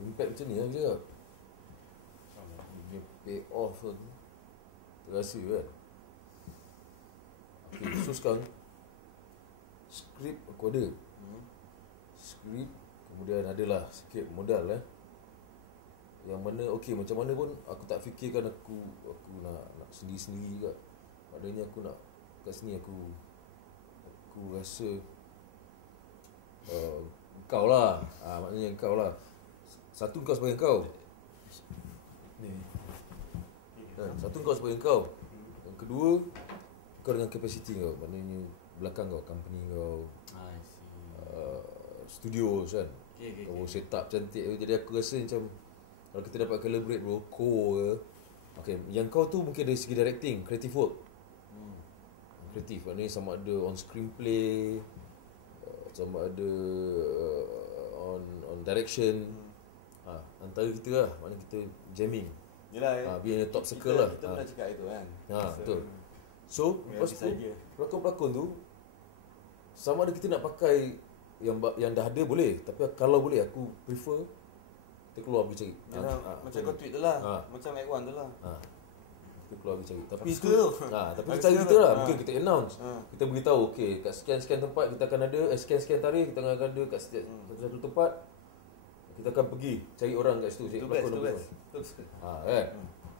Impact macam ni lah je. Dia pay off tu terasa kan. Okay, so sekarang skrip aku ada. Skrip, kemudian adalah sikit modal yang mana okey, macam mana pun aku tak fikirkan aku nak sendiri-sendiri kat. Maknanya aku nak kat sini aku rasa kau lah. Maknanya kau lah. Satu kau sebagai kau. Ni. Satu kau sebagai kau. Yang kedua, kau dengan kapasiti kau. Maknanya belakang kau, company kau. Studio kan. Kau set up cantik. Jadi aku rasa macam kalau kita dapat collaborate co ke. Okay, yang kau tu mungkin dari segi directing, creative work. Kreatif, maknanya sama ada on screenplay, sama ada on direction. Antara kita lah, maknanya kita jamming. Yelah, biar top circle lah. Kita pernah cakap itu kan. Betul. So, lepas tu pelakon-pelakon tu sama ada kita nak pakai yang dah ada boleh, tapi kalau boleh aku prefer kita keluar pergi cari. Macam kau tweet tu lah. Macam Act One tu lah. Kita keluar pergi cari. Tapi tapi cara kita lah. Mungkin kita announce. Kita beritahu, okey, kat sekian-sekian tempat kita akan ada, sekian-sekian tarikh kita akan ada kat satu tempat. Kita akan pergi cari orang kat situ. Itu best. Kan?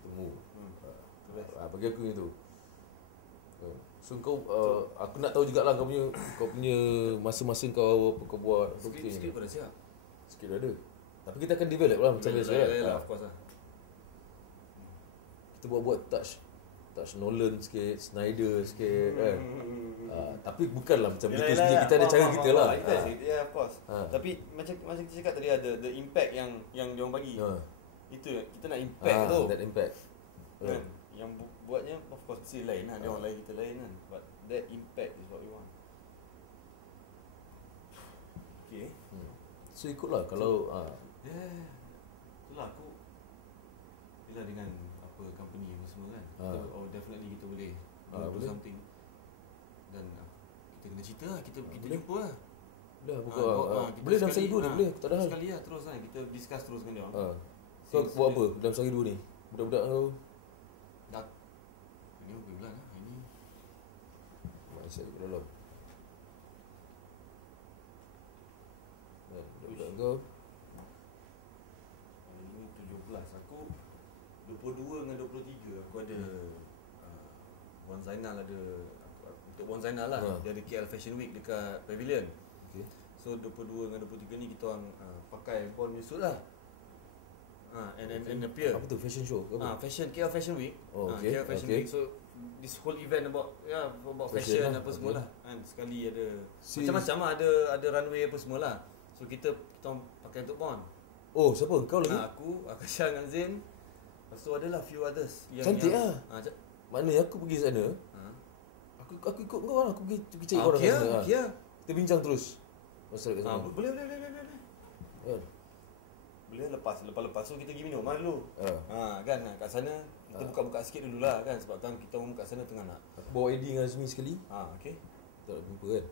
Tunggu. Bagi aku itu. So kau, aku nak tahu jugalah kau punya masa-masa kau buat. Sikit pun dah siap. Sikit dah ada. Tapi kita akan develop lah macam biasa kan. Of course lah. Kita buat touch Nolan sikit, Snyder sikit kan. Tapi bukanlah macam kita sendiri, kita ada cara kita lah. Ya, of course. Tapi macam kita cakap tadi ada the impact yang dia orang bagi. Itu kita nak impact tu. That impact. Kan? Yang buatnya of course mesti lain lah, dia orang lain, kita lain kan. But that impact is what we want. Okay. So ikutlah kalau itulah aku bila dengan apa company apa semua kan. Definitely kita boleh do something. Dan kita kena cerita lah, kita jumpa lah. Boleh dalam sehari dua ni boleh, tak ada hal. Sekali lah terus kan, kita discuss terus dengan dia orang. Kau buat apa dalam sehari dua ni? Budak-budak kau dah ini berapa bulan lah ini. Masih dalam. Budak-budak kau ini 17. Aku 22 dengan 23 aku ada Wan Zainal ada untuk Wan Zainal lah. Dia ada KL Fashion Week dekat Pavilion. So 22 dengan 23 ni kita orang pakai pon suit lah. And appear. Apa tu fashion show? Fashion KL Fashion Week. KL Fashion Week. So this whole event about fashion apa semua lah. Kan sekali ada macam-macam lah, ada runway apa semua lah. So kita orang pakai untuk pon. Oh, siapa? Kau lagi? Aku, Akasha dengan Zain. Lepas tu adalah few others cantik lah. Maknanya aku pergi sana. Aku ikut kau lah. Aku pergi cari orang kat sana. Kita bincang terus pasal kat sana. Boleh. Boleh lepas tu kita pergi minum dulu. Kan kat sana kita buka-buka sikit dululah kan, sebab kan kita orang kat sana tengah nak bawa ID dengan Azmi sekali. Okay. Tak jumpa kan.